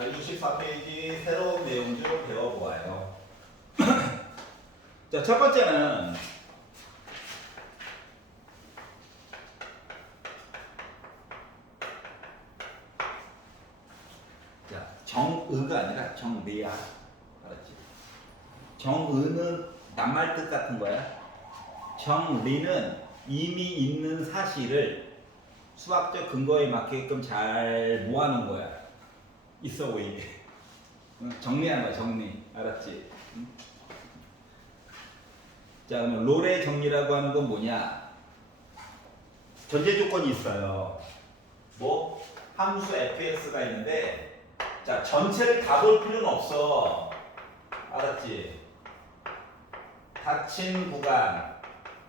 자, 64페이지 새로운 내용 좀 배워보아요. 자, 첫 번째는 자, 정의가 아니라 정리야. 알았지? 정의는 낱말 뜻 같은 거야. 정리는 이미 있는 사실을 수학적 근거에 맞게끔 잘 모아놓은 거야. 있어 보이게. 정리하는 거야, 정리. 알았지? 자, 그러면 롤의 정리라고 하는 건 뭐냐? 전제 조건이 있어요. 뭐? 함수 fx가 있는데, 자, 전체를 다 볼 필요는 없어. 알았지? 닫힌 구간.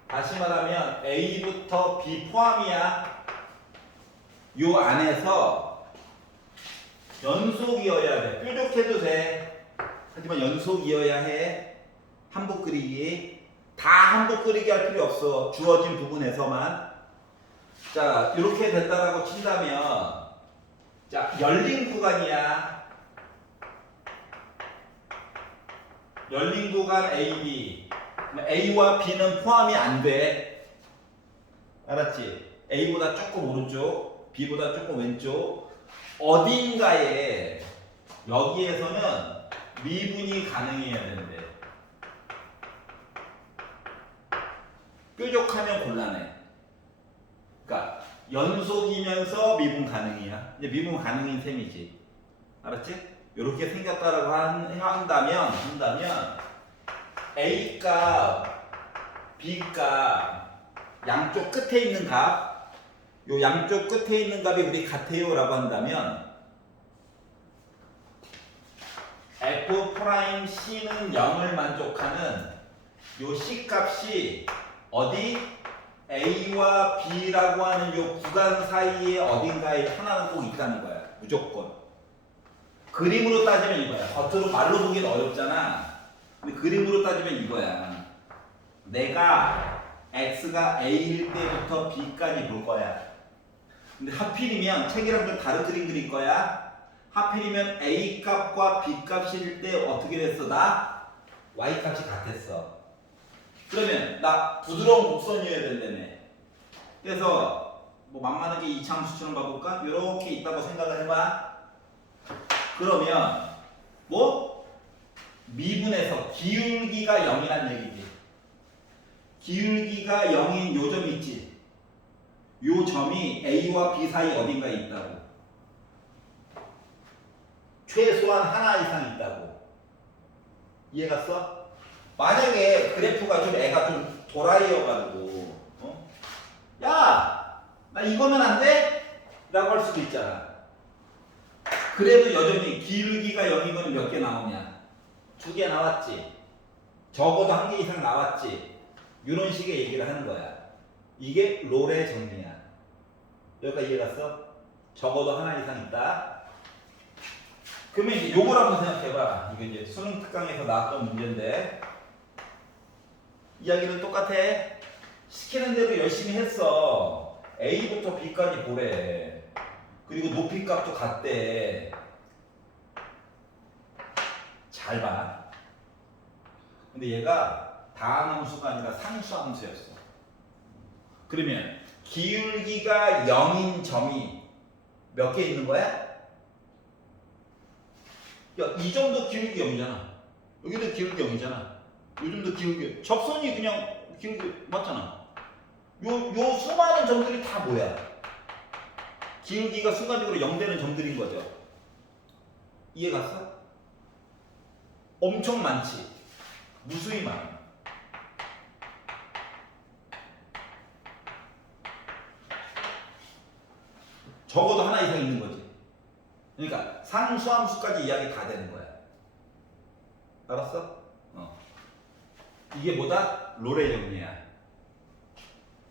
다시 말하면 A부터 B 포함이야. 요 안에서 연속이어야 돼. 뾰족해도 돼. 하지만 연속이어야 해. 한복 그리기. 다 한복 그리기 할 필요 없어. 주어진 부분에서만. 자, 이렇게 됐다라고 친다면, 자, 열린 구간이야. 열린 구간 A, B. A와 B는 포함이 안 돼. 알았지? A보다 조금 오른쪽, B보다 조금 왼쪽. 어딘가에 여기에서는 미분이 가능해야 되는데 뾰족하면 곤란해. 그러니까 연속이면서 미분 가능이야. 이제 미분 가능인 셈이지. 알았지? 이렇게 생겼다라고 한다면 A 값, B 값, 양쪽 끝에 있는 값, 요 양쪽 끝에 있는 값이 우리 같아요라고 한다면 F'C는 0을 만족하는 요 C 값이 어디? A와 B라고 하는 요 구간 사이에 어딘가에 하나는 꼭 있다는 거야. 무조건. 그림으로 따지면 이거야. 겉으로 말로 보기는 어렵잖아. 근데 그림으로 따지면 이거야. 내가 X가 A일 때부터 B까지 볼 거야. 근데 하필이면 책이랑 좀 다른 그림 그릴 거야. 하필이면 A 값과 B 값일 때 어떻게 됐어? 나 Y 값이 같았어. 그러면 나 부드러운 곡선이어야 된다며. 그래서 뭐 만만하게 이차함수처럼 봐볼까? 이렇게 있다고 생각을 해봐. 그러면 뭐? 미분에서 기울기가 0이란 얘기지. 기울기가 0인 요 점이 있지. 요 점이 A와 B 사이 어딘가에 있다고. 최소한 하나 이상 있다고. 이해갔어? 만약에 그래프가 좀 애가 좀 도라이여가지고 야! 나 이거면 안 돼? 라고 할 수도 있잖아. 그래도 여전히 기울기가 0이면 몇 개 나오냐? 2개 나왔지. 적어도 1개 이상 나왔지. 이런 식의 얘기를 하는 거야. 이게 롤의 정리야. 여기까지 이해갔어? 적어도 하나 이상 있다. 그러면 이제 요걸 한번 생각해봐. 이게 이제 수능 특강에서 나왔던 문제인데 이야기는 똑같아. 시키는 대로 열심히 했어. A부터 B까지 보래. 그리고 높이 값도 같대. 잘 봐. 근데 얘가 다항함수가 아니라 상수함수였어. 그러면 기울기가 0인 점이 몇 개 있는 거야? 야, 이 점도 기울기 0이잖아. 여기도 기울기 0이잖아. 이 점도 기울기. 접선이 그냥 기울기 맞잖아. 요 수많은 점들이 다 뭐야? 기울기가 순간적으로 0 되는 점들인 거죠. 이해 갔어? 엄청 많지. 무수히 많아. 적어도 하나 이상 있는 거지. 그러니까 상수함수까지 이야기 다 되는 거야. 알았어? 이게 뭐다? 롤의 정리야.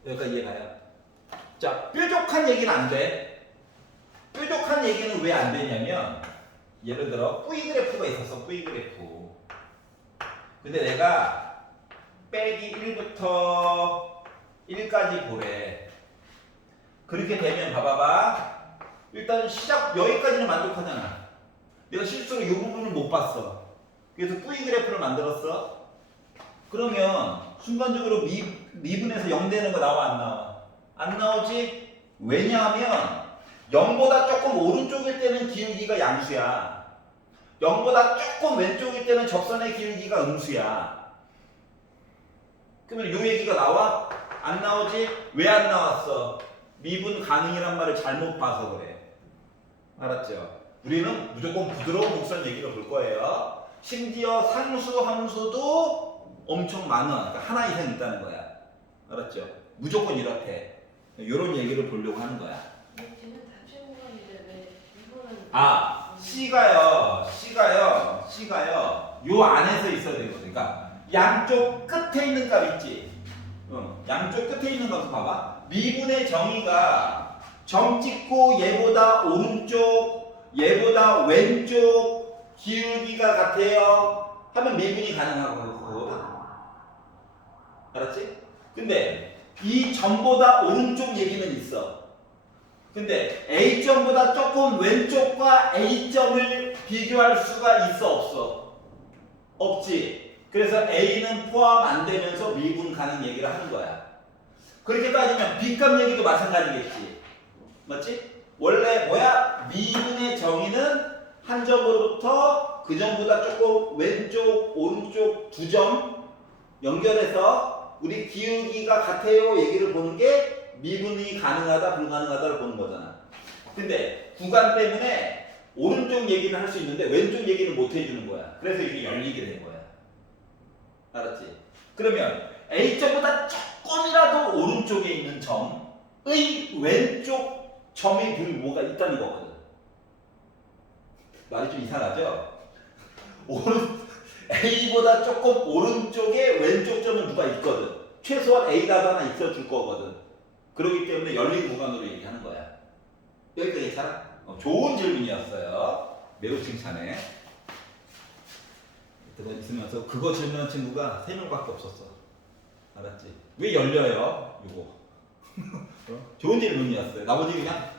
여기까지 이해가요? 자, 뾰족한 얘기는 안 돼. 뾰족한 얘기는 왜 안 되냐면 예를 들어 V 그래프가 있었어. V 그래프. 근데 내가 빼기 1부터 1까지 보래. 그렇게 되면 봐봐봐. 일단 시작 여기까지는 만족하잖아. 내가 실수로 이 부분을 못 봤어. 그래서 V 그래프를 만들었어. 그러면 순간적으로 미분에서 0 되는 거 나와 안 나와? 안 나오지? 왜냐하면 0보다 조금 오른쪽일 때는 기울기가 양수야. 0보다 조금 왼쪽일 때는 접선의 기울기가 음수야. 그러면 요 얘기가 나와? 안 나오지? 왜 안 나왔어? 미분 가능이란 말을 잘못 봐서 그래. 알았죠? 우리는 무조건 부드러운 곡선 얘기를 볼 거예요. 심지어 상수, 함수도 엄청 많아. 그러니까 하나 이상 있다는 거야. 알았죠? 무조건 이렇대. 이런 얘기를 보려고 하는 거야. D는 답식 구간인데 왜 이거는 C가요. 요 안에서 있어야 되거든. 그러니까 양쪽 끝에 있는 값 있지. 양쪽 끝에 있는 값 봐봐. 미분의 정의가 점 찍고 얘보다 오른쪽, 얘보다 왼쪽 기울기가 같아요. 하면 미분이 가능하거든. 알았지? 근데 이 점보다 오른쪽 얘기는 있어. 근데 A점보다 조금 왼쪽과 A점을 비교할 수가 있어 없어? 없지. 그래서 A는 포함 안 되면서 미분 가능 얘기를 하는 거야. 그렇게 따지면 B값 얘기도 마찬가지겠지. 맞지? 원래 뭐야? 미분의 정의는 한 점으로부터 그 점보다 조금 왼쪽, 오른쪽 두 점 연결해서 우리 기울기가 같아요 얘기를 보는 게 미분이 가능하다 불가능하다를 보는 거잖아. 근데 구간 때문에 오른쪽 얘기는 할 수 있는데 왼쪽 얘기는 못 해주는 거야. 그래서 이게 열리게 된 거야. 알았지? 그러면 A점보다 조금이라도 오른쪽에 있는 점의 왼쪽 점이 뭐가 있다는 거거든. 말이 좀 이상하죠? A보다 조금 오른쪽에 왼쪽 점은 누가 있거든. 최소한 A라도 하나 있어줄 거거든. 그렇기 때문에 열린 구간으로 얘기하는 거야. 여기까지 괜찮아? 좋은 질문이었어요. 매우 칭찬해. 그거 있으면서 그거 질문한 친구가 3명밖에 없었어. 알았지? 왜 열려요? 이거. 좋은 질문이었어요. 나머지 그냥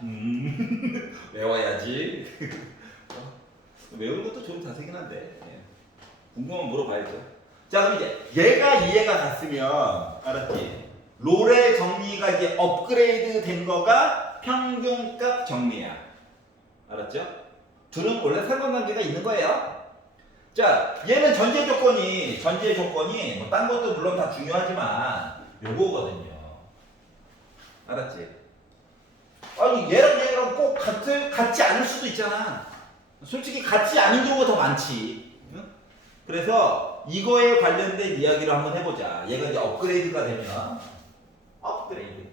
외워야지. 외우는 것도 좋은 자세긴 한데 궁금하면 물어봐야죠. 자, 그럼 이제 얘가 이해가 갔으면 알았지? 롤의 정리가 이제 업그레이드 된 거가 평균값 정리야. 알았죠? 둘은 원래 상관관계가 있는 거예요. 자, 얘는 전제 조건이 뭐 딴 것도 물론 다 중요하지만 요거거든요. 알았지? 아니 얘랑 꼭 같지 않을 수도 있잖아. 솔직히 같지 않은 경우가 더 많지. 응? 그래서 이거에 관련된 이야기를 한번 해보자. 얘가 이제 업그레이드가 되면 업그레이드.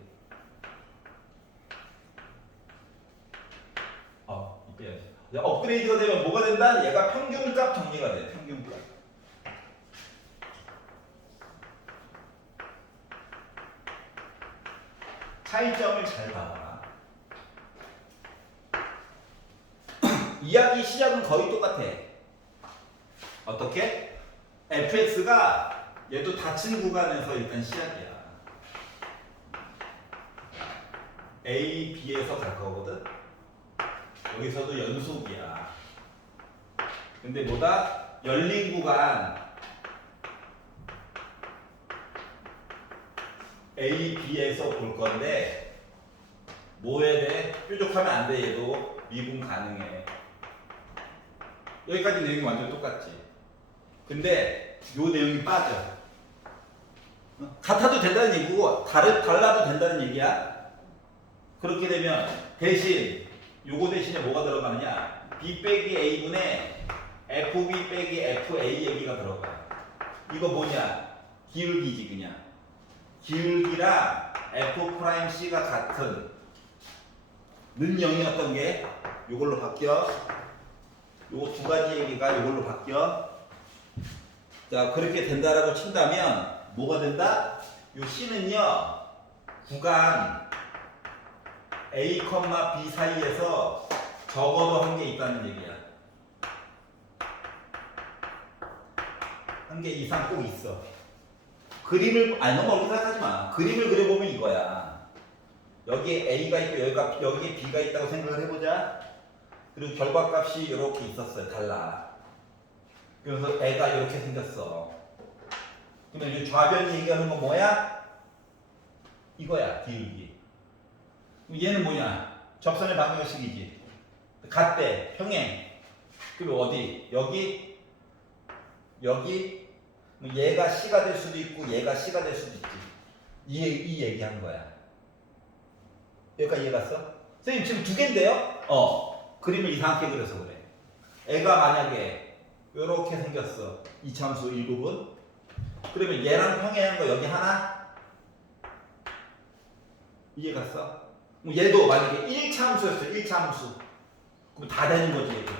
이제 업그레이드가 되면 뭐가 된다? 얘가 평균값 정리가 돼. 평균값. 차이점을 잘 봐봐. 이야기 시작은 거의 똑같아. 어떻게? fx가 얘도 닫힌 구간에서 일단 시작이야. a, b에서 갈 거거든. 여기서도 연속이야. 근데 뭐다? 열린 구간 A, B에서 볼 건데 뭐 해야 돼? 뾰족하면 안 돼. 얘도 미분 가능해. 여기까지 내용이 완전 똑같지. 근데 요 내용이 빠져. 같아도 된다는 얘기고 달라도 된다는 얘기야. 그렇게 되면 대신 요거 대신에 뭐가 들어가느냐? B 빼기 A분의 FB 빼기 FA 얘기가 들어가. 이거 뭐냐? 기울기지 그냥. 기울기랑 F'C가 같은 는 0이었던 게 요걸로 바뀌어. 요거 두 가지 얘기가 요걸로 바뀌어. 자, 그렇게 된다라고 친다면 뭐가 된다? 요 C는요 구간 A, B 사이에서 적어도 한 개 있다는 얘기야. 한 개 이상 꼭 있어. 그림을 너무 어렵게 생각하지 마. 그림을 그려보면 이거야. 여기에 A가 있고 여기에 B가 있다고 생각을 해보자. 그리고 결과값이 이렇게 있었어요. 달라. 그래서 애가 이렇게 생겼어. 그러면 이 좌변 얘기하는 건 뭐야? 이거야. 기울기. 그럼 얘는 뭐냐? 접선의 방정식이지. 같대. 평행. 그리고 어디? 여기? 여기? 얘가 C가 될 수도 있고 얘가 C가 될 수도 있지. 이 얘기한 거야. 여기까지 이해갔어? 선생님 지금 두 개인데요? 그림을 이상하게 그려서 그래. 애가 만약에 이렇게 생겼어. 이참수 일부분. 그러면 얘랑 평행한 거 여기 하나? 이해갔어? 그럼 얘도 만약에 1차함수였어. 1차함수. 그럼 다 되는 거지. 얘도.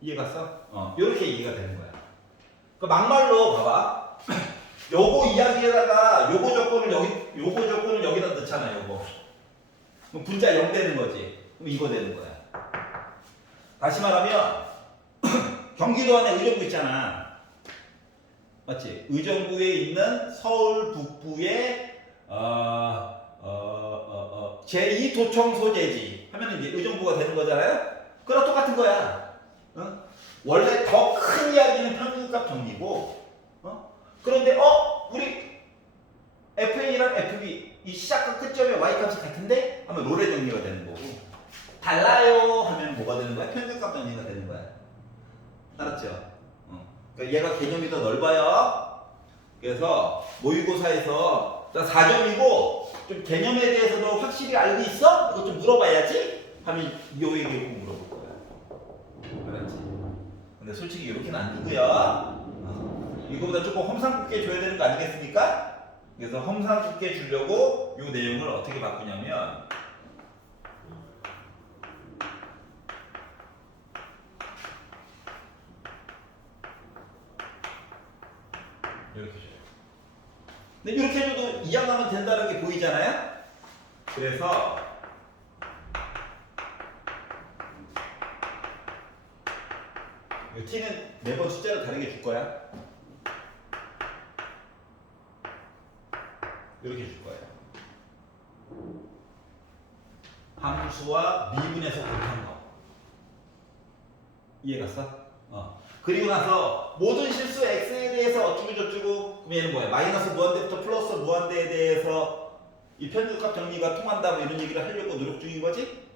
이해갔어? 이렇게 이해가 되는 거야. 그 막말로 봐봐. 요거 이야기에다가 요거 조건을 여기다 넣잖아. 요거. 그럼 분자 0 되는 거지. 그럼 이거 되는 거야. 다시 말하면 경기도 안에 의정부 있잖아. 맞지? 의정부에 있는 서울 북부의 제2도청 소재지 하면 이제 의정부가 되는 거잖아요. 그랑 똑같은 거야. 원래 더 큰 이야기는 평균값 정리고, 그런데 우리 FA랑 FB 이 시작과 끝점의 y값이 같은데 하면 롤의 정리가 되는 거고, 달라요 하면 뭐가 되는 거야? 평균값 정리가 되는 거야. 알았죠? 그러니까 얘가 개념이 더 넓어요. 그래서 모의고사에서 4점이고 좀 개념에 대해서도 확실히 알고 있어? 이거 좀 물어봐야지 하면 요 얘기 꼭 물어볼 거야. 알았지? 근데 솔직히 이렇게는 안 주고요. 이거보다 조금 험상궂게 줘야 되는 거 아니겠습니까? 그래서 험상궂게 주려고 이 내용을 어떻게 바꾸냐면 이렇게 줘요. 근데 이렇게 해줘도 이항하면 된다는 게 보이잖아요? 그래서 t는 매번 숫자를 다르게 줄 거야. 이렇게 줄 거예요. 함수와 미분에서 곱한 거. 이해갔어? 그리고 나서 모든 실수 x에 대해서 어쩌고 저쩌고 그럼 얘는 뭐야? 마이너스 무한대부터 플러스 무한대에 대해서 이 편집값 정리가 통한다 뭐 이런 얘기를 하려고 노력 중인 거지?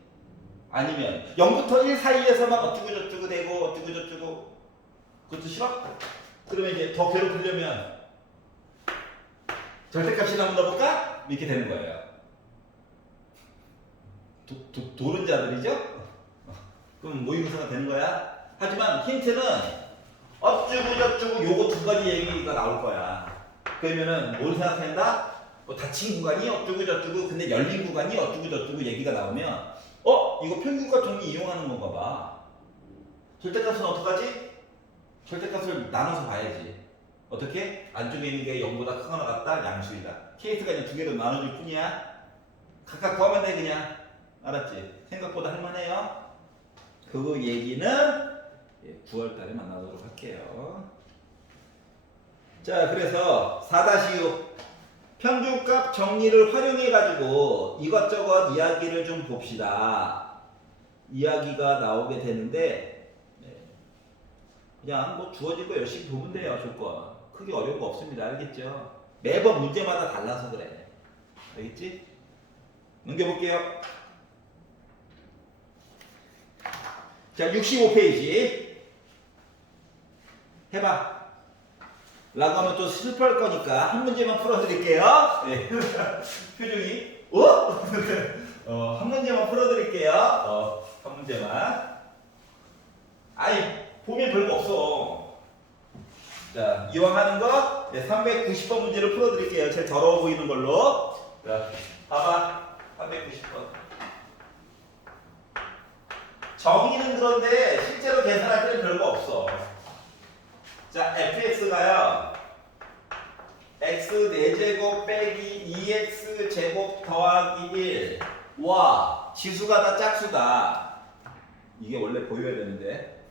아니면 0부터 1 사이에서만 어쩌고 저쩌고 되고 어쩌고 저쩌고 그것도 싫어? 그러면 이제 더 괴롭히려면 절대값이나 한번 넣어볼까? 이렇게 되는 거예요. 도른자들이죠? 그럼 모의고사가 되는 거야. 하지만 힌트는 어쩌고 저쩌고 요거 두 가지 얘기가 나올 거야. 그러면은 뭘 생각한다? 뭐 닫힌 구간이 어쩌고 저쩌고 근데 열린 구간이 어쩌고 저쩌고 얘기가 나오면 이거 평균값 정리 이용하는 건가 봐. 절대값은 어떡하지? 절대값을 나눠서 봐야지. 어떻게? 안쪽에 있는 게 0보다 크거나 같다? 양수이다. 케이스가 이제 두 개로 나눠줄 뿐이야. 각각 구하면 돼 그냥. 알았지? 생각보다 할만해요. 그 얘기는 9월 달에 만나도록 할게요. 자, 그래서 4-6 평균값 정리를 활용해 가지고 이것저것 이야기를 좀 봅시다. 이야기가 나오게 되는데 그냥 뭐 주어진 거 열심히 보면 돼요. 조건 크게 어려운 거 없습니다. 알겠죠? 매번 문제마다 달라서 그래. 알겠지? 넘겨볼게요. 자, 65페이지 해봐. 라고 하면 또 슬퍼할 거니까 한 문제만 풀어드릴게요. 네. 표정이 한 문제만 풀어드릴게요. 한 문제만. 아이 보면 별거 없어. 자, 이왕 하는 거 390번 문제를 풀어드릴게요. 제일 더러워 보이는 걸로. 자, 봐봐. 390번. 정의는 그런데 실제로 계산할 때는 별거 없어. 자, fx가요. x 4제곱 빼기 2x제곱 더하기 1. 와, 지수가 다 짝수다. 이게 원래 보여야 되는데.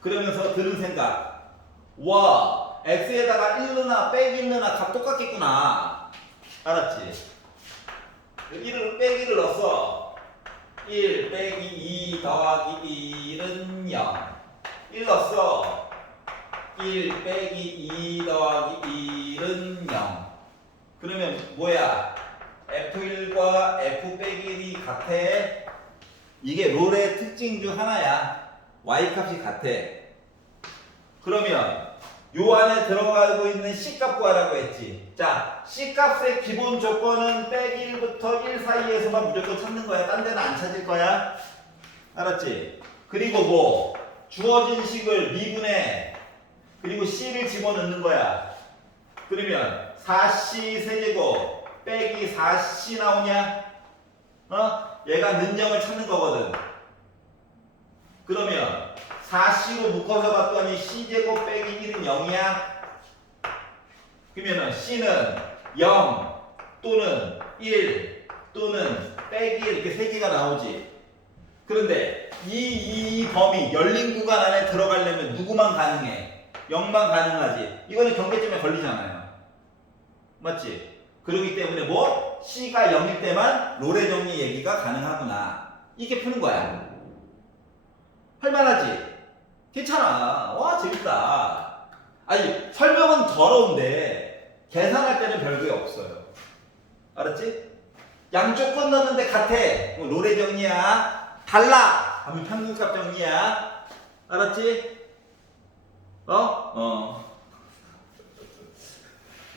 그러면서 드는 생각. 와, x에다가 1 넣나 빼기 1 넣나 값 똑같겠구나. 알았지? 1을 빼기를 넣었어. 1 빼기 2 더하기 1은 0. 1 넣었어. 1 빼기 2 더하기 1은 0. 그러면 뭐야? F1과 F 빼기 1이 같아. 이게 롤의 특징 중 하나야. Y값이 같아. 그러면 요 안에 들어가고 있는 C값 구하라고 했지. 자, C값의 기본 조건은 빼기 1부터 1 사이에서만 무조건 찾는 거야. 딴 데는 안 찾을 거야. 알았지? 그리고 뭐 주어진 식을 미분해. 그리고 C를 집어넣는 거야. 그러면 4C 세제곱 빼기 4C 나오냐? 얘가 는점을 찾는 거거든. 그러면 4C로 묶어서 봤더니 C제곱 빼기 1은 0이야. 그러면 C는 0 또는 1 또는 빼기 이렇게 세 개가 나오지. 그런데 이 범위 열린 구간 안에 들어가려면 누구만 가능해? 0만 가능하지. 이거는 경계점에 걸리잖아요. 맞지? 그렇기 때문에 뭐 C가 0일 때만 롤의 정리 얘기가 가능하구나. 이게 푸는 거야. 할만하지? 괜찮아. 와 재밌다. 아니 설명은 더러운데 계산할 때는 별게 없어요. 알았지? 양쪽 건 넣었는데 같아. 롤의 정리야. 달라 하면 평균값 정리야. 알았지?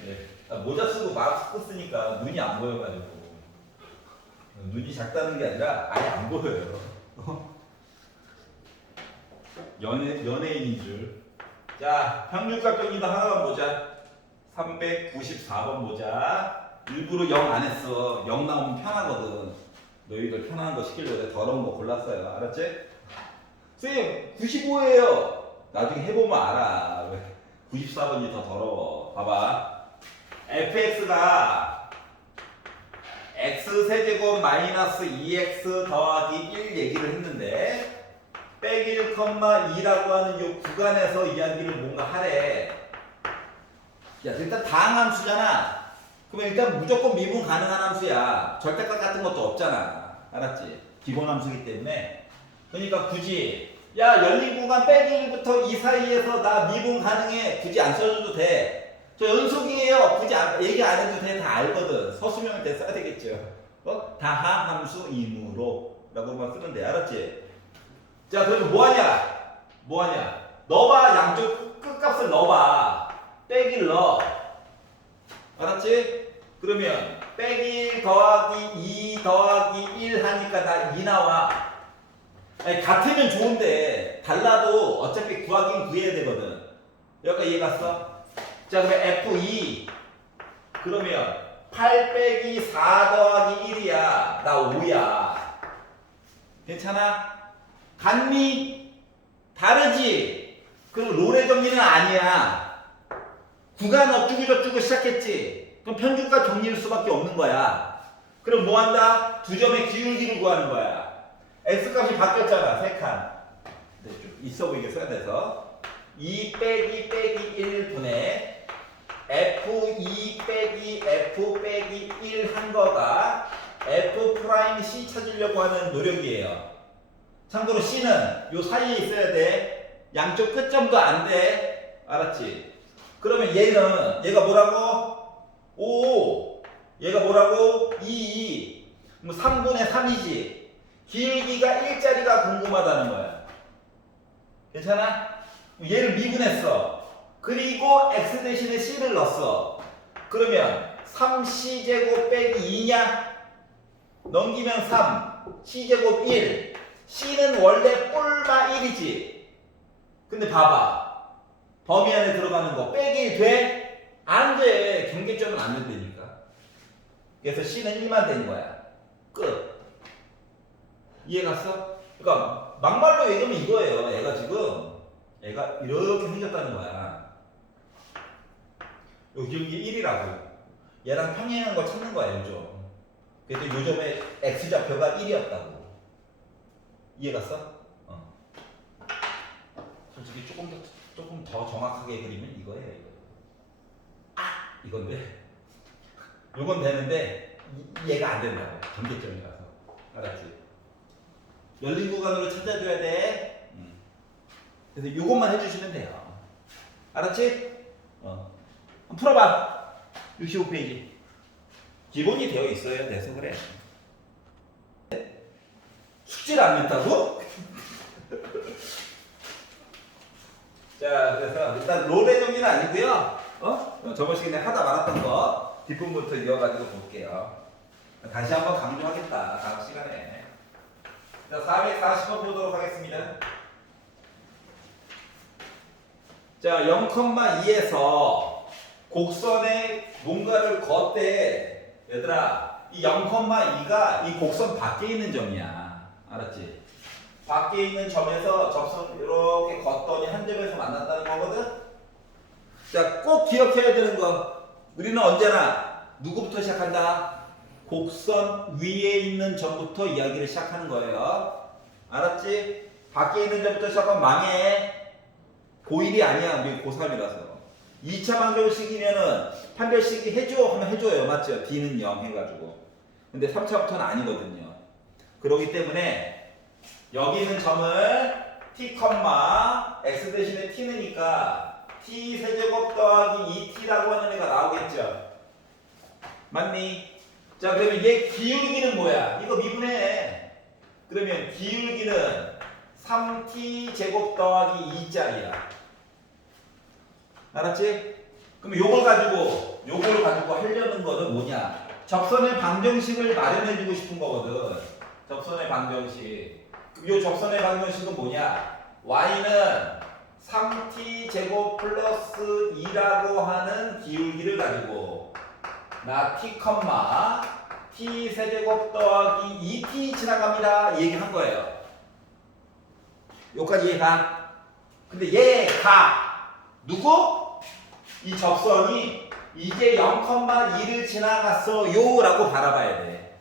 예. 모자 쓰고 마스크 쓰니까 눈이 안 보여가지고 눈이 작다는 게 아니라 아예 안 보여요. 연예인인 줄. 자, 평균값 정리도 하나만 보자. 394번 보자. 일부러 0 안 했어. 0 나오면 편하거든. 너희들 편한 거 시키려고 내가 더러운 거 골랐어요. 알았지? 선생님 95예요. 나중에 해보면 알아. 왜 94번이 더 더러워. 봐봐. fx가 x세제곱 마이너스 2x 더하기 1 얘기를 했는데 빼기 1,2라고 하는 이 구간에서 이야기를 뭔가 하래. 야, 일단 다항함수잖아. 그러면 일단 무조건 미분 가능한 함수야. 절대값 같은 것도 없잖아. 알았지? 기본 함수이기 때문에. 그러니까 굳이 야, 열린 구간 빼기 1부터 2 사이에서 나 미분 가능해. 굳이 안 써줘도 돼. 저 연속이에요. 굳이 얘기 안 해도 돼. 다 알거든. 서술형을 대 써야 되겠죠. 다항함수이므로 라고만 쓰면 돼. 알았지? 자, 그러면 뭐하냐? 넣어봐. 양쪽 끝값을 넣어봐. 빼기를 넣어. 알았지? 그러면 빼기 1 더하기 2 더하기 1 하니까 다 2 나와. 아니, 같으면 좋은데 달라도 어차피 구하긴 구해야 되거든. 여기까지 이해 갔어? 자, 그러면 F2 그러면 8 빼기 4 더하기 1이야. 나 5야. 괜찮아? 같니? 다르지? 그리고 롤의 정리는 아니야. 구간 어쩌고저쩌고 시작했지? 그럼 평균값 정리일 수밖에 없는 거야. 그럼 뭐 한다? 두 점의 기울기를 구하는 거야. x값이 바뀌었잖아. 3칸. 네, 좀 있어 보이게 써야 돼서 2 빼기 1분의 f2 빼기 f 빼기 1 한 거가 f 프라임 c 찾으려고 하는 노력이에요. 참고로 C는 요 사이에 있어야 돼. 양쪽 끝점도 안 돼. 알았지? 그러면 얘가 뭐라고? 5. 얘가 뭐라고? 2. 뭐 3분의 3이지. 길기가 1짜리가 궁금하다는 거야. 괜찮아? 얘를 미분했어. 그리고 x 대신에 c를 넣었어. 그러면 3c제곱 빼기 2냐? 넘기면 3. c제곱 1. C는 원래 뿔마 1이지. 근데 봐봐. 범위 안에 들어가는 거 빼기 돼? 안 돼. 경계점은 안 된다니까. 그래서 C는 1만 되는 거야. 끝. 이해 갔어? 그러니까 막말로 얘기하면 이거예요. 얘가 이렇게 생겼다는 거야. 여기 1이라고. 얘랑 평행한 걸 찾는 거야, 요점. 그래서 요점의 X좌표가 1이었다고. 이해 갔어? 솔직히 조금 더 정확하게 그리면 이거예요. 이거. 이건데. 요건 되는데 얘가 안 된다고. 경계점이라서. 알았지? 열린 구간으로 찾아줘야 돼. 그래서 요것만 해주시면 돼요. 알았지? 한번 풀어봐. 65페이지. 기본이 되어 있어야 돼서 그래. 숙제를 안 냈다고? 자, 그래서 일단 롤의 정리는 아니고요. 저번 시간에 하다 말았던 거 뒷부분부터 이어가지고 볼게요. 다시 한번 강조하겠다. 다음 시간에. 자, 440번 보도록 하겠습니다. 자, 0,2에서 곡선에 뭔가를 걷대. 얘들아, 이 0,2가 이 곡선 밖에 있는 점이야. 알았지? 밖에 있는 점에서 접선 이렇게 걷더니 한 점에서 만난다는 거거든? 자, 꼭 기억해야 되는 거. 우리는 언제나 누구부터 시작한다? 곡선 위에 있는 점부터 이야기를 시작하는 거예요. 알았지? 밖에 있는 점부터 시작하면 망해. 고1이 아니야. 우리 고3이라서. 2차 방정식이면은 판별식이 해줘 하면 해줘요. 맞죠? D는 0 해가지고. 근데 3차부터는 아니거든요. 그렇기 때문에 여기 있는 점을 t, x 대신에 t는니까 t 세제곱 더하기 2t라고 하는 애가 나오겠죠. 맞니? 자, 그러면 얘 기울기는 뭐야? 이거 미분해. 그러면 기울기는 3t 제곱 더하기 2짜리야. 알았지? 그럼 요걸 가지고 하려는 거는 뭐냐? 접선의 방정식을 마련해주고 싶은 거거든. 접선의 방정식. 요 접선의 방정식은 뭐냐? y는 3t 제곱 플러스 2라고 하는 기울기를 가지고 나 t, t 세제곱 더하기 2t 지나갑니다. 이 얘기 한 거예요. 여기까지 이해가? 근데 얘가 누구? 이 접선이 이제 0,2를 지나갔어요 라고 바라봐야 돼.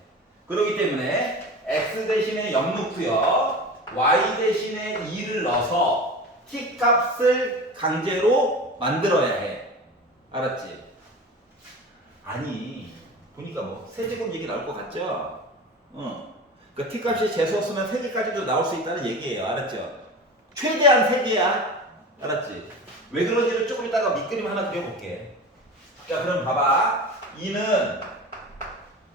그렇기 때문에 x 대신에 0 넣고요. y 대신에 2를 넣어서 t 값을 강제로 만들어야 해. 알았지? 아니, 보니까 뭐 세제곱 얘기 나올 것 같죠? 그러니까 t 값이 재수 없으면 3개까지도 나올 수 있다는 얘기예요. 알았죠? 최대한 3개야. 알았지? 왜 그런지를 조금 이따가 밑그림 하나 그려볼게. 자, 그럼 봐봐. 2는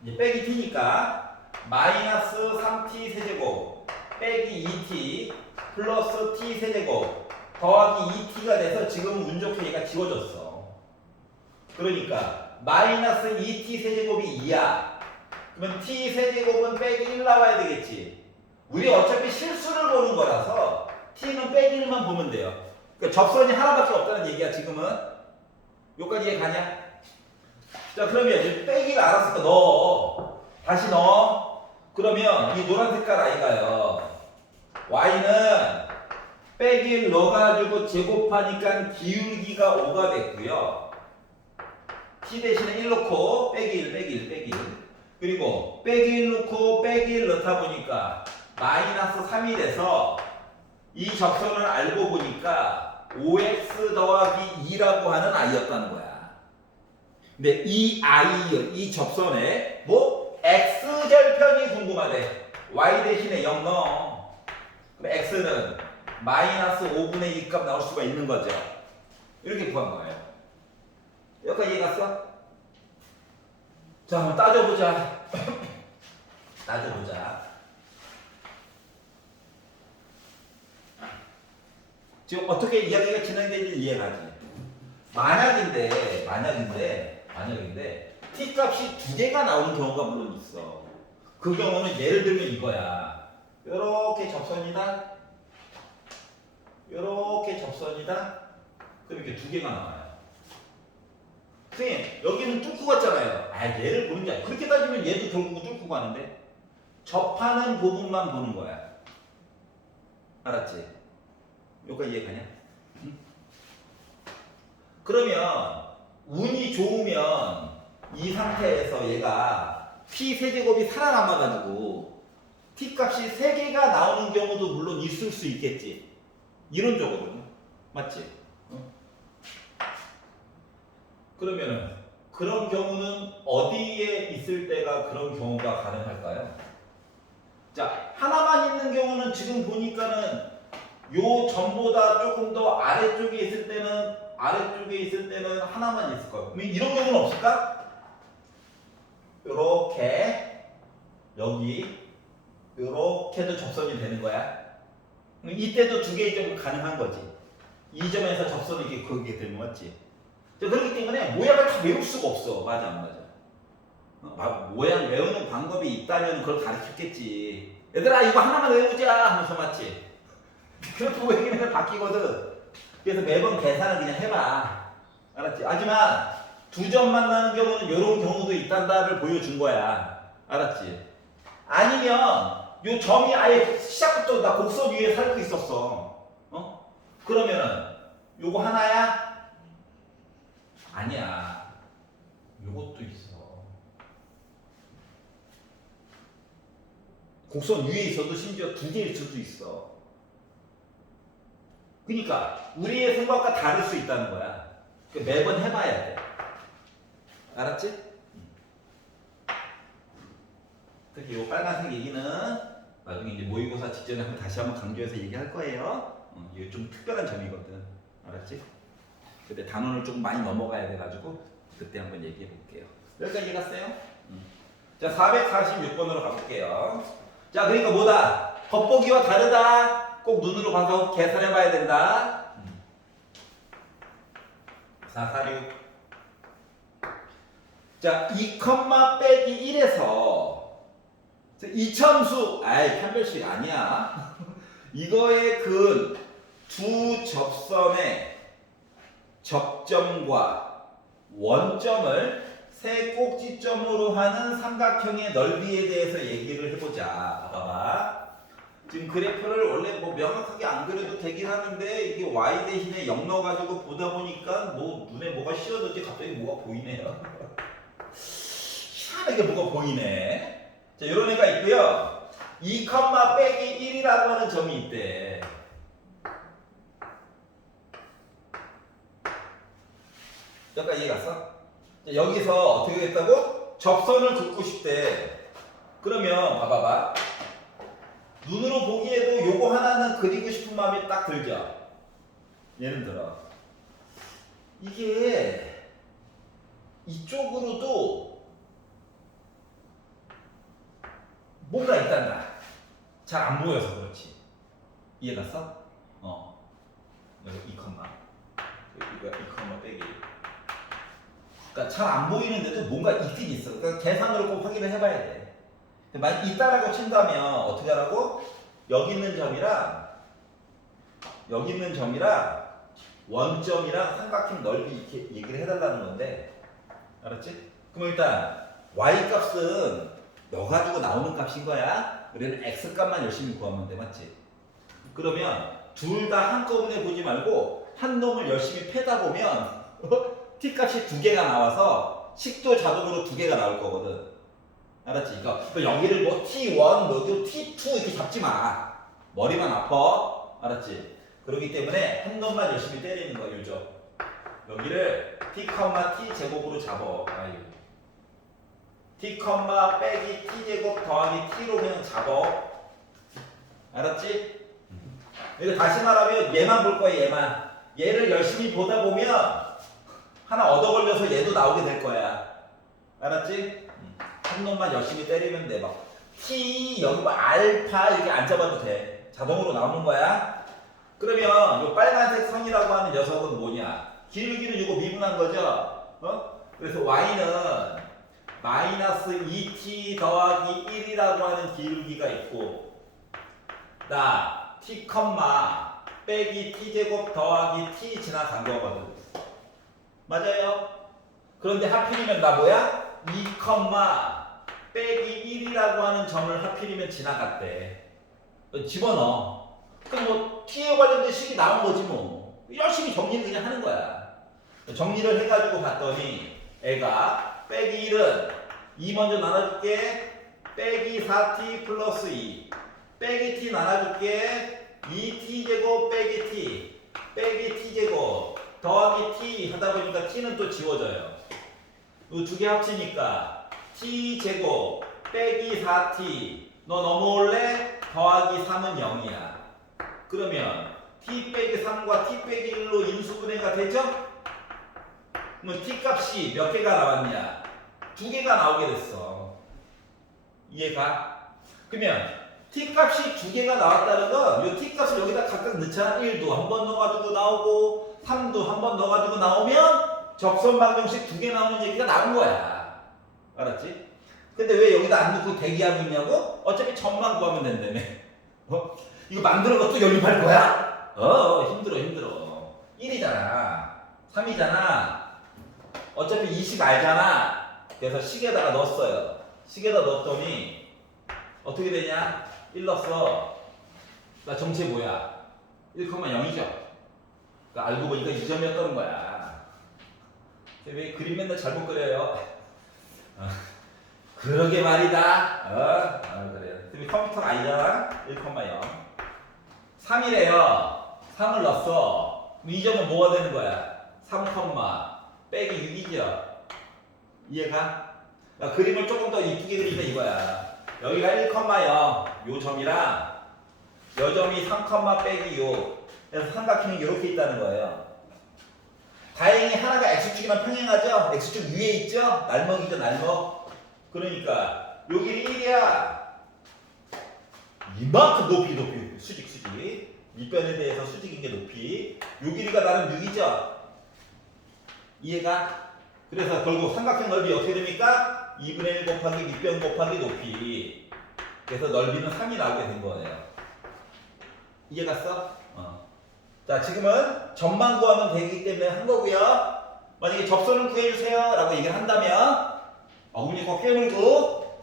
이제 빼기 t니까 마이너스 3t 세제곱 빼기 2t 플러스 t 세제곱 더하기 2t가 돼서 지금 운 좋게 얘가 지워졌어. 그러니까 마이너스 2t 세제곱이 2야. 그러면 t 세제곱은 빼기 1 나와야 되겠지. 우리 어차피 실수를 보는 거라서 t는 빼기 1만 보면 돼요. 그러니까 접선이 하나밖에 없다는 얘기야. 지금은 여기까지 이해 가냐? 자, 그러면 이제 빼기를 알았으니까 넣어. 다시 넣어. 그러면 이 노란 색깔 아이가요. y는 빼기를 넣어가지고 제곱하니까 기울기가 5가 됐고요. t 대신에 1 넣고 빼기 1, 빼기 1, 빼기 1. 그리고 빼기 1 넣고 빼기 1 넣다 보니까 마이너스 3이 돼서 이 접선을 알고 보니까 5x 더하기 2라고 하는 아이였다는 거야. 근데 이 아이, 이 접선에 뭐 x절편이 궁금하대. y 대신에 0 넣어. 그럼 x는 마이너스 5분의 2값 나올 수가 있는 거죠. 이렇게 구한 거예요. 여기까지 이해 갔어? 자, 한번 따져보자. 따져보자. 지금 어떻게 이야기가 진행되는지 이해가지? 만약인데 t 값이 2개가 나오는 경우가 물론 있어. 그 경우는 예를 들면 이거야. 요렇게 접선이다. 요렇게 접선이다. 그럼 이렇게 2개가 나와요. 선생님, 여기는 뚫고 갔잖아요. 아, 얘를 보는 게 아니야. 그렇게 따지면 얘도 결국은 뚫고 가는데 접하는 부분만 보는 거야. 알았지? 여기까지 이해가냐? 응? 그러면 운이 좋으면 이 상태에서 얘가 p 세제곱이 살아남아가지고 t 값이 3개가 나오는 경우도 물론 있을 수 있겠지. 이론적으로는. 맞지? 응? 그러면은 그런 경우는 어디에 있을 때가 그런 경우가 가능할까요? 자, 하나만 있는 경우는 지금 보니까는 요 점보다 조금 더 아래쪽에 있을 때는 하나만 있을 거예요. 그럼 이런 경우는 없을까? 요렇게 여기 요렇게도 접선이 되는 거야. 그럼 이때도 두 개의 점이 가능한 거지. 이 점에서 접선이 이렇게 그렇게 되는 거지. 그렇기 때문에 모양을 다 외울 수가 없어. 맞아 안 맞아? 모양 외우는 방법이 있다면 그걸 가르쳤겠지. 얘들아 이거 하나만 외우자 하면서 맞지? 그래도 외우면 바뀌거든. 그래서 매번 계산을 그냥 해봐. 알았지? 하지만 두 점 만나는 경우는 이런 경우도 있단다를 보여준 거야. 알았지? 아니면 요 점이 아예 시작부터 나 곡선 위에 살고 있었어. 그러면은 요거 하나야? 아니야. 요것도 있어. 곡선 위에 있어도 심지어 두 개일 수도 있어. 그러니까 우리의 생각과 다를 수 있다는 거야. 매번 해봐야 돼. 알았지? 특히 이 빨간색 얘기는 나중에 이제 모의고사 직전에 다시 한번 강조해서 얘기할 거예요. 이게 좀 특별한 점이거든. 알았지? 근데 단원을 좀 많이 넘어가야 돼가지고 그때 한번 얘기해 볼게요. 여기까지 갔어요? 자, 446번으로 가볼게요. 자, 그러니까 뭐다? 겉보기와 다르다. 꼭 눈으로 봐서 계산해 봐야 된다. 446. 자, 2, 빼기 1에서 이참수, 아이 편별식 아니야. 이거의 근 두 접선의 접점과 원점을 세 꼭지점으로 하는 삼각형의 넓이에 대해서 얘기를 해보자. 봐봐. 지금 그래프를 원래 뭐 명확하게 안 그려도 되긴 하는데 이게 y 대신에 0 넣어가지고 보다 보니까 뭐 눈에 뭐가 씌어졌지 갑자기 뭐가 보이네요. 희한하게 뭐가 보이네. 자, 이런 애가 있고요. 2, 빼기 1이라고 하는 점이 있대. 여기까지 이해 갔어? 자, 여기서 어떻게 됐다고? 접선을 긋고 싶대. 그러면 봐봐봐. 눈으로 보기에도 요거 하나는 그리고 싶은 마음이 딱 들죠? 예를 들어 이게 이쪽으로도 뭔가 있단다. 잘 안 보여서 그렇지. 이해 갔어? 여기 2, 여기가 2, 빼기. 그러니까 잘 안 보이는데도 뭔가 있긴 있어. 그러니까 계산으로 꼭 확인을 해봐야 돼. 만약 있다라고 친다면 어떻게 하라고? 여기 있는 점이랑 원점이랑 삼각형 넓이 이렇게 얘기를 해달라는 건데, 알았지? 그럼 일단 y 값은 넣어가지고 나오는 값인 거야. 우리는 x 값만 열심히 구하면 돼, 맞지? 그러면 둘 다 한꺼번에 보지 말고 한 놈을 열심히 패다 보면 t 값이 두 개가 나와서 식도 자동으로 두 개가 나올 거거든. 알았지? 그러니까 여기를 뭐 t1, t2 이렇게 잡지 마. 머리만 아파. 알았지? 그렇기 때문에 한 놈만 열심히 때리는 거야, 요죠. 여기를 t, t 제곱으로 잡어. t, 빼기 t 제곱 더하기 t로 그냥 잡어. 알았지? 이거 다시 말하면 얘만 볼 거야, 얘만. 얘를 열심히 보다 보면 하나 얻어 걸려서 얘도 나오게 될 거야. 알았지? 한 놈만 열심히 때리면 돼. 막 t 여기 뭐 알파 이렇게 안 잡아도 돼. 자동으로 나오는 거야. 그러면 이 빨간색 선이라고 하는 녀석은 뭐냐? 기울기는 이거 미분한 거죠. 그래서 y는 마이너스 2t 더하기 1이라고 하는 기울기가 있고, 나 t, 빼기 t 제곱 더하기 t 지나간 거거든. 맞아요? 그런데 하필이면 나 뭐야? 2, 빼기 1이라고 하는 점을 하필이면 지나갔대. 집어넣어. 그럼 뭐 t에 관련된 식이 나온 거지 뭐. 열심히 정리를 그냥 하는 거야. 정리를 해가지고 봤더니 애가 빼기 1은 2 먼저 나눠줄게. 빼기 4t 플러스 2. 빼기 t 나눠줄게. 2t 제곱 빼기 t. 빼기 t 제곱. 더하기 t 하다 보니까 t는 또 지워져요. 이 두 개 합치니까 t 제곱 빼기 4t 너 넘어올래? 더하기 3은 0이야. 그러면 t 빼기 3과 t 빼기 1로 인수분해가 되죠? 그러면 t 값이 몇 개가 나왔냐? 2개가 나오게 됐어. 이해가? 그러면 t 값이 2개가 나왔다는 건 이 t 값을 여기다 각각 넣잖아. 1도 한 번 넣어가지고 나오고 3도 한 번 넣어가지고 나오면 접선 방정식 2개 나오는 얘기가 나온 거야. 알았지? 근데 왜 여기다 안 넣고 대기하고 있냐고? 어차피 점만 구하면 된다며. 이거 만드는 것도 연립할 거야? 힘들어. 1이잖아. 3이잖아. 어차피 이 식 알잖아. 그래서 식에다가 넣었어요. 식에다 넣었더니 어떻게 되냐? 1 넣었어. 나 정체 뭐야? 1,0이죠? 그러니까 알고 보니까 2점이었던 거야. 왜 그림 맨날 잘못 그려요? 그러게 말이다. 그래요. 근데 컴퓨터가 아니잖아. 1,0. 3이래요. 3을 넣었어. 그럼 이 점은 뭐가 되는 거야? 3, 빼기 6이죠. 이해가? 그러니까 그림을 조금 더 이쁘게 그리자 이거야. 여기가 1,0. 요 점이랑 요 점이 3, 빼기 6. 그래서 삼각형이 이렇게 있다는 거예요. 다행히 하나가 x축이랑 평행하죠? x축 위에 있죠? 날먹이죠, 날먹. 그러니까 요 길이 1이야. 이만큼 높이 수직 밑변에 대해서 수직인 게 높이. 요 길이가 나름 6이죠. 이해가? 그래서 결국 삼각형 넓이 어떻게 됩니까? 2분의 1 곱하기 밑변 곱하기 높이. 그래서 넓이는 3이 나오게 된 거예요. 이해갔어? 자, 지금은 점만 구하면 되기 때문에 한 거고요. 만약에 접선을 구해주세요 라고 얘기를 한다면 어금니 꼭 깨물고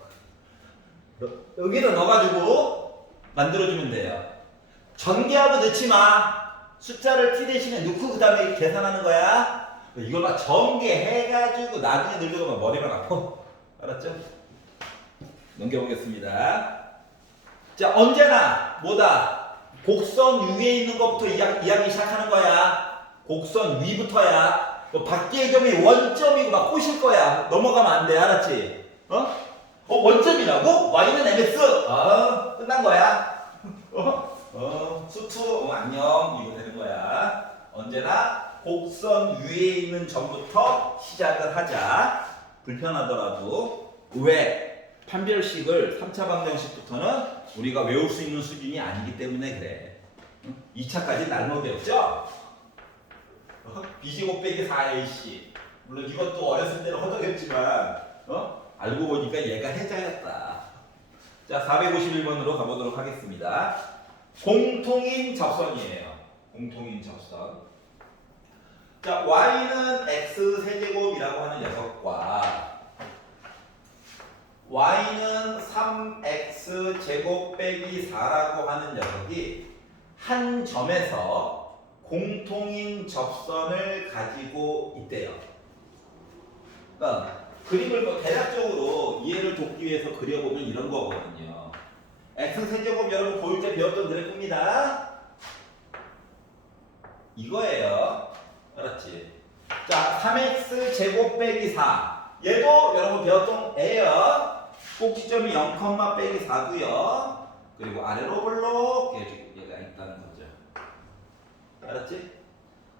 여기다 넣어가지고 만들어주면 돼요. 전개하고 넣지 마. 숫자를 t 대신에 넣고 그 다음에 계산하는 거야. 이걸 막 전개해가지고 나중에 늘려가면 머리가 아파. 알았죠? 넘겨보겠습니다. 자, 언제나 뭐다? 곡선 위에 있는 것부터 이야기 시작하는 거야. 곡선 위부터야. 뭐 밖의 점이 원점이고 막 꼬실 거야. 넘어가면 안 돼. 알았지? 원점이라고? y는 ms. 끝난 거야. 수투 안녕. 이거 되는 거야. 언제나 곡선 위에 있는 점부터 시작을 하자. 불편하더라도. 왜? 판별식을 3차 방정식부터는 우리가 외울 수 있는 수준이 아니기 때문에 그래. 2차까지 날로 배웠죠? b제곱 빼기 4ac. 물론 이것도 어렸을 때는 허덕였지만 알고 보니까 얘가 해자였다. 자, 451번으로 가보도록 하겠습니다. 공통인 접선이에요. 공통인 접선. 자, y는 x세제곱이라고 하는 녀석과 y는 3x제곱 빼기 4라고 하는 녀석이 한 점에서 공통인 접선을 가지고 있대요. 그러니까 그림을 뭐 대략적으로 이해를 돕기 위해서 그려보면 이런 거거든요. x세제곱 여러분 고일 때 배웠던 그래프입니다. 이거예요. 알았지? 자, 3x제곱 빼기 4. 얘도 여러분 배웠던 애요. 꼭지점이 0, 빼기 4고요. 그리고 아래로 볼록 얘가 있다는 거죠. 알았지?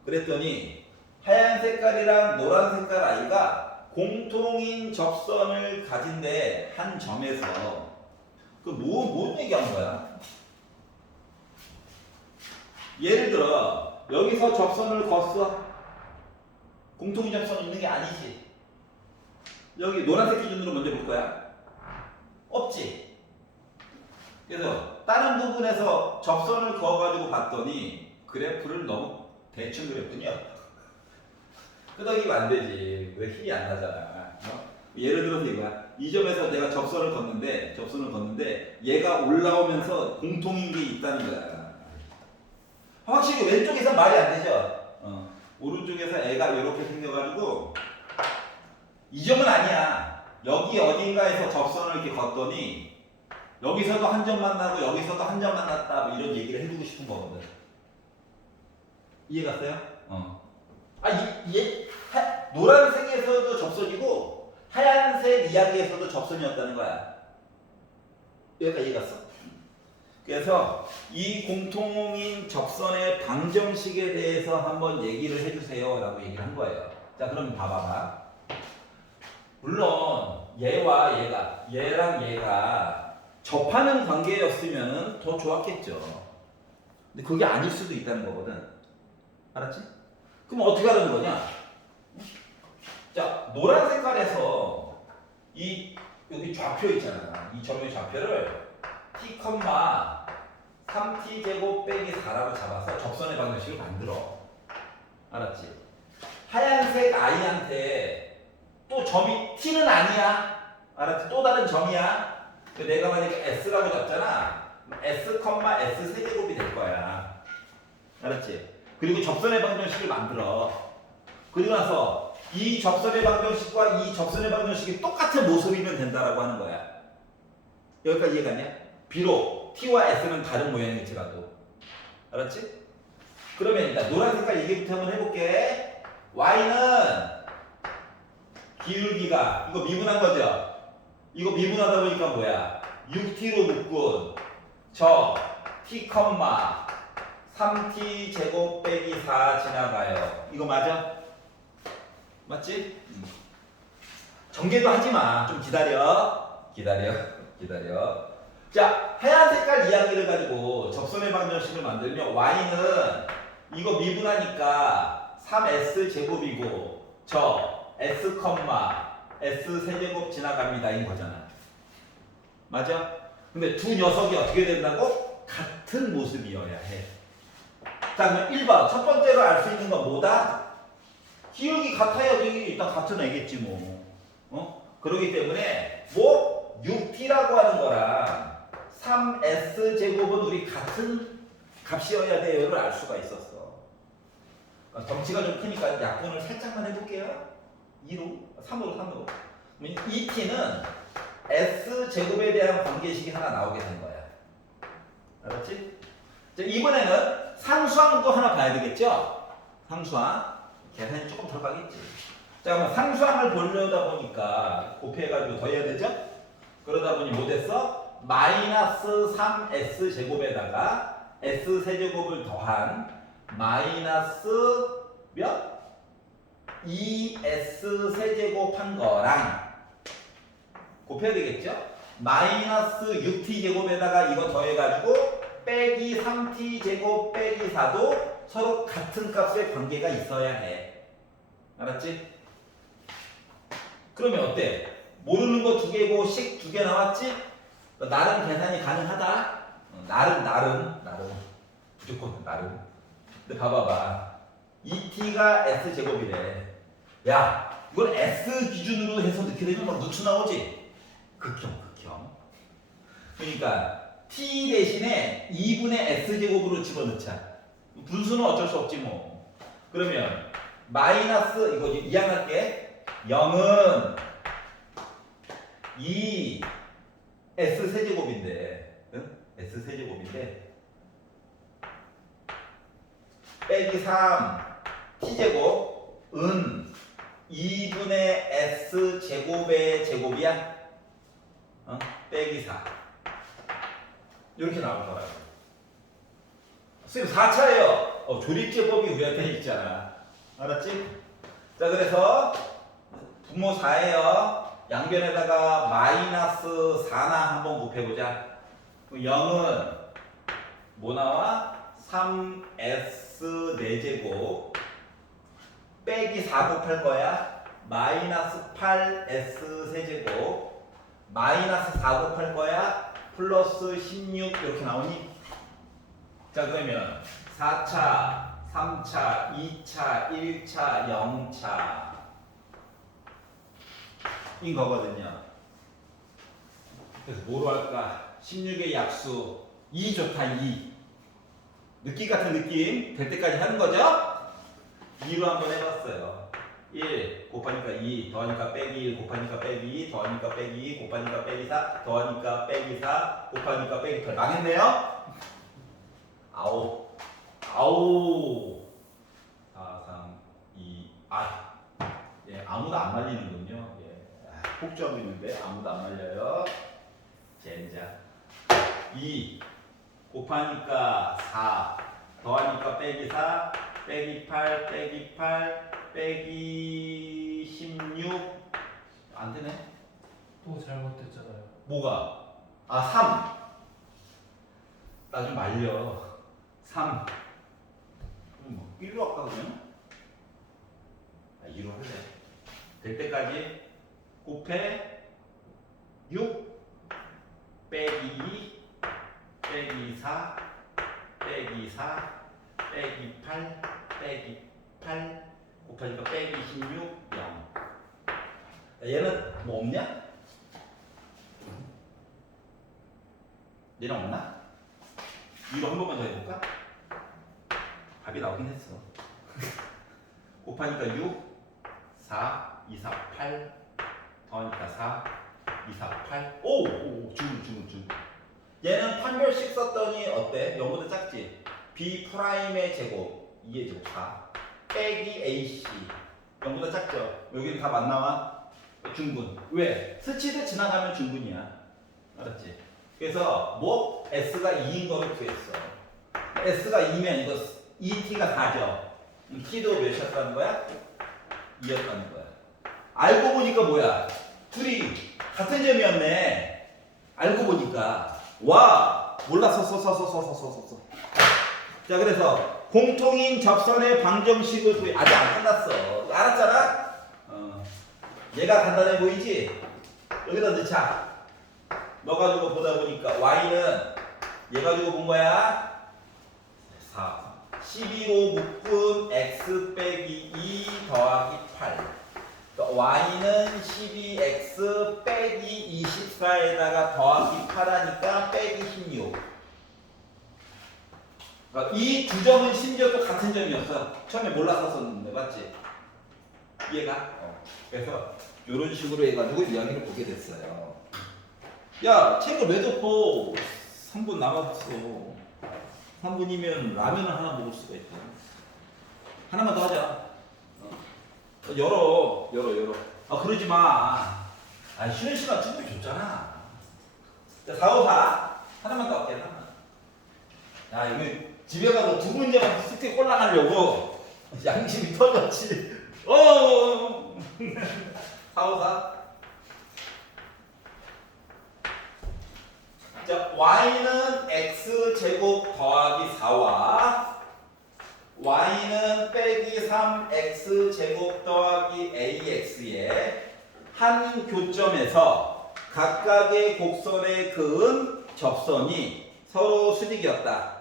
그랬더니 하얀 색깔이랑 노란 색깔 아이가 공통인 접선을 가진데 한 점에서 뭔 얘기한 거야? 예를 들어 여기서 접선을 걷어. 공통인 접선 있는 게 아니지. 여기 노란색 기준으로 먼저 볼 거야. 없지. 그래서 다른 부분에서 접선을 그어가지고 봤더니 그래프를 너무 대충 그렸군요. 끄덕이면 안 되지. 왜 힘이 안 나잖아. 예를 들어서 이거야. 이 점에서 내가 접선을 걷는데 얘가 올라오면서 공통인 게 있다는 거야. 확실히 왼쪽에서 말이 안 되죠. 오른쪽에서 애가 이렇게 생겨가지고 이 점은 아니야. 여기 어딘가에서 접선을 이렇게 걷더니 여기서도 한 점 만나고 여기서도 한 점 만났다 뭐 이런 얘기를 해주고 싶은 거거든. 이해갔어요? 노란색에서도 접선이고 하얀색 이야기에서도 접선이었다는 거야. 여기까지 이해갔어? 그래서 이 공통인 접선의 방정식에 대해서 한번 얘기를 해주세요 라고 얘기를 한 거예요. 자, 그럼 봐봐봐. 물론 얘와 얘랑 얘가 접하는 관계였으면 더 좋았겠죠. 근데 그게 아닐 수도 있다는 거거든. 알았지? 그럼 어떻게 하는 거냐? 자, 노란 색깔에서 여기 좌표 있잖아. 이 점의 좌표를 t, 3t 제곱 빼기 4라고 잡아서 접선의 방정식을 만들어. 알았지? 하얀색 i한테 또 점이 t는 아니야. 알았지? 또 다른 점이야. 내가 만약에 s라고 잡잖아. s, s 세제곱이 될 거야. 알았지? 그리고 접선의 방정식을 만들어. 그리고 나서 이 접선의 방정식과 이 접선의 방정식이 똑같은 모습이면 된다라고 하는 거야. 여기까지 이해가냐? 비록 t와 s는 다른 모양일지라도. 알았지? 그러면 일단 노란 색깔 얘기부터 한번 해볼게. y는 기울기가 이거 미분한 거죠? 이거 미분하다 보니까 뭐야? 6t로 묶은 저 t, 3t 제곱 빼기 4 지나가요. 이거 맞아? 맞지? 전개도 하지마. 좀 기다려. 자, 하얀 색깔 이야기를 가지고 접선의 방정식을 만들면 y는 이거 미분하니까 3s 제곱이고 저 s, s 세제곱 지나갑니다. 인 거잖아. 맞아? 근데 두 녀석이 어떻게 된다고? 같은 모습이어야 해. 자, 그럼 1번. 첫 번째로 알 수 있는 건 뭐다? 기울기 같아야지. 일단 같은 애겠지 뭐. 그러기 때문에 뭐 6t라고 하는 거랑 3s 제곱은 우리 같은 값이어야 돼요를 알 수가 있었어. 덩치가 좀 크니까 약분을 살짝만 해볼게요. 2로, 3으로. 이 t는 s 제곱에 대한 관계식이 하나 나오게 된 거야. 알았지? 자, 이번에는 상수항도 하나 봐야 되겠죠? 상수항. 계산이 조금 덜 가겠지. 자, 그럼 상수항을 보려다 보니까 곱해가지고 더해야 되죠? 그러다 보니 뭐 됐어? 마이너스 3s 제곱에다가 s 세제곱을 더한 마이너스 몇? 2s 세제곱 한 거랑 곱해야 되겠죠? 마이너스 6t 제곱에다가 이거 더해가지고 빼기 3t 제곱 빼기 4도 서로 같은 값의 관계가 있어야 해. 알았지? 그러면 어때? 모르는 거 2개고 식 2개 나왔지? 나름 계산이 가능하다? 나름. 무조건 나름. 근데 봐봐봐. 2t가 s제곱이래. 야, 이걸 s 기준으로 해서 넣게 되면 막 누추 나오지? 극혐. 그러니까 t 대신에 2분의 s제곱으로 집어넣자. 분수는 어쩔 수 없지 뭐. 그러면 마이너스 이거 이항할게. 0은 2 s 세제곱인데, 응? s 세제곱인데 빼기 3 t 제곱 은 2분의 s 제곱의 제곱이야. 빼기 4 이렇게 나올 거라고. 선생님 4차예요. 조립제법이 우리한테 있잖아. 알았지? 자, 그래서 분모 4예요. 양변에다가 마이너스 4나 한번 곱해보자. 0은 뭐 나와? 3s 4제곱 빼기 4 곱할 거야. 마이너스 8s 세제곱 마이너스 4 곱할 거야. 플러스 16 이렇게 나오니? 자, 그러면 4차, 3차, 2차, 1차, 0차 인 거거든요. 그래서 뭐로 할까? 16의 약수 2 좋다. 2 느낌 같은 느낌 될 때까지 하는 거죠? 2로 한번 해봤어요. 1 곱하니까 2 더하니까 빼기 1 곱하니까 빼기 2 더하니까 빼기 2 곱하니까 빼기 4 더하니까 빼기 4 곱하니까 빼기 8 망했네요? 아우 4, 3, 2 예, 아무도 안 말리는군요. 예, 폭주하고 있는데 아무도 안 말려요. 젠장. 2 곱하니까 4 더하니까 빼기 4 빼기 8 빼기 8 빼기 16 안 되네. 또 잘못됐잖아요. 뭐가? 아 3. 나 좀 말려. 3. 뭐 1로 할까 그러면? 아 2로 할래. 될 때까지 곱해 6 빼기 2 빼기 4 빼기 4 빼기 8 빼기 8 곱하니까 빼기 16 0. 얘는 뭐 없냐? 얘는 없나? 이거 한 번만 더 해볼까? 답이 나오긴 했어. 곱하니까 6 4 2 4 8 더하니까 4 2 4 8 오! 중. 얘는 판별식 썼더니 어때? 0보다 작지? B 프라임의 제곱 2의 제곱 4 빼기 AC 0보다 작죠? 여기는 답 안 나와? 중분. 왜? 스치듯 지나가면 중분이야. 알았지? 그래서 뭐? S가 2인 거를 구했어. S가 2면 이거 2T가 4죠? T도 몇이었다는 거야? 2였다는 거야. 알고 보니까 뭐야? 둘이 같은 점이었네. 알고 보니까. 와! 몰랐어. 자, 그래서 공통인 접선의 방정식을 구해. 아직 안 끝났어. 알았잖아? 얘가 간단해 보이지? 여기다 넣자. 너 가지고 보다 보니까 y는 얘 가지고 본 거야? 4. 12로 묶은 x 빼기 2 더하기 8. 그러니까 y는 12x 빼기 24에다가 더하기 8하니까 빼기 16. 그러니까 이 두 점은 심지어 또 같은 점이었어. 처음에 몰라서 썼는데 맞지? 이해가? 그래서 이런 식으로 해가지고 이야기를 보게 됐어요. 야, 책을 왜 덮어? 3분 남았어. 3분이면 라면을 하나 먹을 수가 있다. 하나만 더 하자. 열어. 아, 그러지 마. 아, 쉬는 시간 충분히 줬잖아. 자, 4, 5, 4. 하나만 더 할게, 하나만. 야, 이거 집에 가서 두 문제만 스틱 올라가려고 양심이 터졌지. 4, 5, 4. 자, y는 x제곱 더하기 4와 y는 빼기 3x제곱 더하기 ax의 한 교점에서 각각의 곡선에 그은 접선이 서로 수직이었다.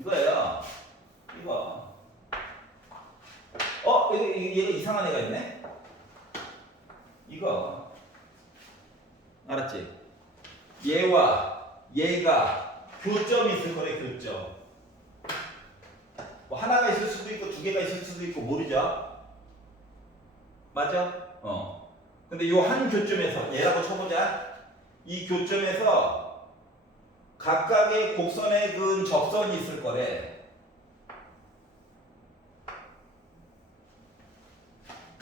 이거예요. 이거. 얘가 이상한 애가 있네? 이거. 알았지? 얘와 얘가 교점이 있을 거래, 교점. 뭐 하나가 있을 수도 있고 두 개가 있을 수도 있고 모르죠? 맞아? 근데 요 한 교점에서 얘라고 쳐보자. 이 교점에서 각각의 곡선에 그은 접선이 있을 거래.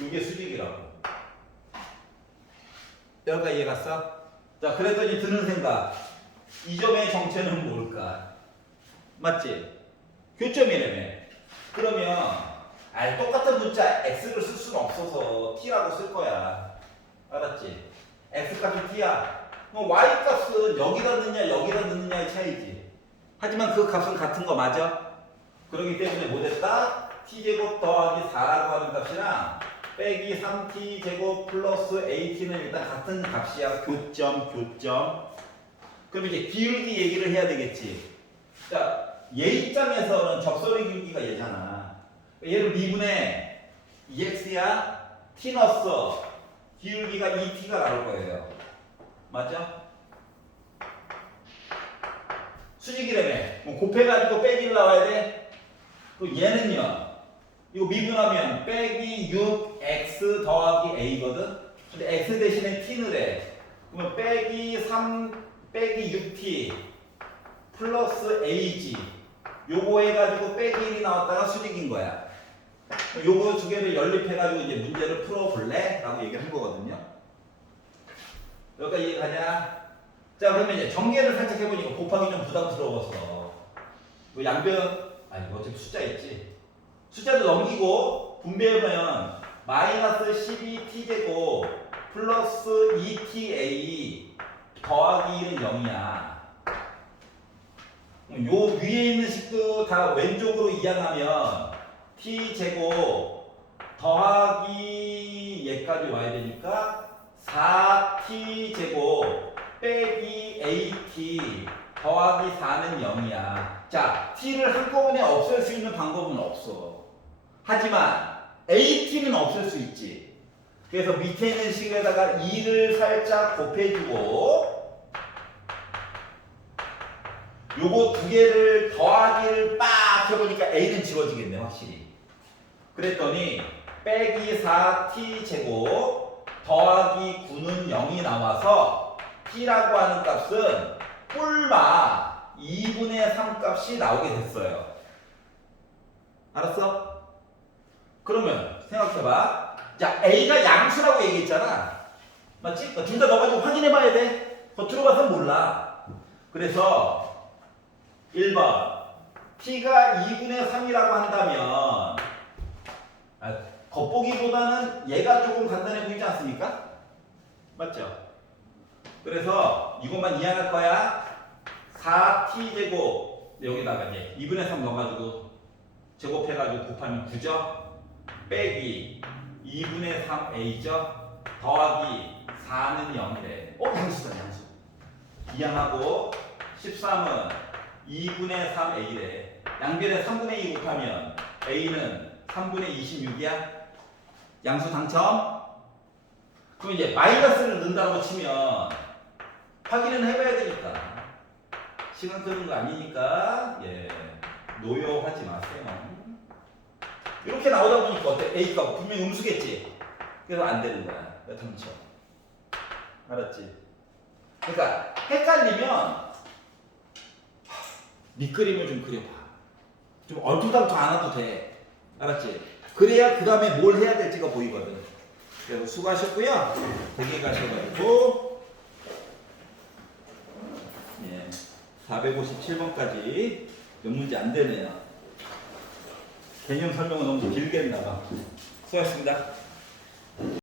이게 수직이라고. 여기까지 이해갔어? 자, 그랬더니 드는 생각. 이 점의 정체는 뭘까? 맞지? 교점이라며. 그러면 똑같은 문자 x를 쓸 수는 없어서 t라고 쓸 거야. 알았지? x값이 t야. 그럼 y값은 여기다 넣느냐의 차이지. 하지만 그 값은 같은 거 맞아? 그렇기 때문에 뭐 됐다? t제곱 더하기 4라고 하는 값이랑 빼기 3t제곱 플러스 at는 일단 같은 값이야. 교점. 그럼 이제 기울기 얘기를 해야 되겠지. 자, 얘 입장에서는 접선의 기울기가 얘잖아. 얘를 미분해 2x야. t 넣었어. 기울기가 2t가 나올 거예요. 맞죠? 수직이라며. 뭐 곱해가지고 빼기를 나와야 돼. 그럼 얘는요. 이거 미분하면 빼기 6x 더하기 a거든. 근데 x 대신에 t를 해. 그러면 빼기 3 빼기 6t 플러스 ag. 요거 해가지고 빼기 1이 나왔다가 수직인 거야. 요거 두 개를 연립해가지고 이제 문제를 풀어볼래? 라고 얘기를 한 거거든요. 여기까지 이해가냐? 자, 그러면 이제 전개를 살짝 해보니까 곱하기 좀 부담스러워서 뭐 양변 아니 뭐 어차피 숫자 있지. 숫자도 넘기고 분배해보면 마이너스 12t제곱 플러스 2ta 더하기 1은 0이야. 요 위에 있는 식도 다 왼쪽으로 이항하면 t제곱 더하기 얘까지 와야 되니까 4t제곱 빼기 at 더하기 4는 0이야. 자, t를 한꺼번에 없앨 수 있는 방법은 없어. 하지만 at는 없앨 수 있지. 그래서 밑에 있는 식에다가 2를 살짝 곱해주고 요거 두 개를 더하기를 빡 해보니까 a는 지워지겠네 확실히. 그랬더니 빼기 4t제곱 더하기 9는 0이 나와서 t라고 하는 값은 뿔마 2분의 3 값이 나오게 됐어요. 알았어? 그러면 생각해봐. 자, a가 양수라고 얘기했잖아. 맞지? 둘 다 넣어가지고 확인해봐야 돼. 겉으로 봐서 몰라. 그래서 1번 t가 2분의 3이라고 한다면 겉보기보다는 얘가 조금 간단해 보이지 않습니까? 맞죠? 그래서 이것만 이해할 거야. 4t제곱 여기다가 이제 2분의 3 넣어가지고 제곱해가지고 곱하면 9죠? 빼기 2분의 3a죠? 더하기 4는 0이래. 양수다 양수. 이항하고 13은 2분의 3a래. 양변에 3분의 2 곱하면 a는 3분의 26이야. 양수 당첨. 그럼 이제 마이너스를 넣는다고 치면 확인은 해봐야 되니까 시간 끄는 거 아니니까 노여하지 마세요. 이렇게 나오다 보니까 어때? a가 분명히 음수겠지. 그래서 안 되는 거야. 당첨. 알았지? 그러니까 헷갈리면 밑그림을 좀 그려봐. 좀 얼토당토 안 와도 돼. 알았지? 그래야 그 다음에 뭘 해야 될지가 보이거든. 그래서 수고하셨고요. 대기 가셔가지고 457번까지 몇 문제 안 되네요. 개념 설명은 너무 길게 했나 봐. 수고하셨습니다.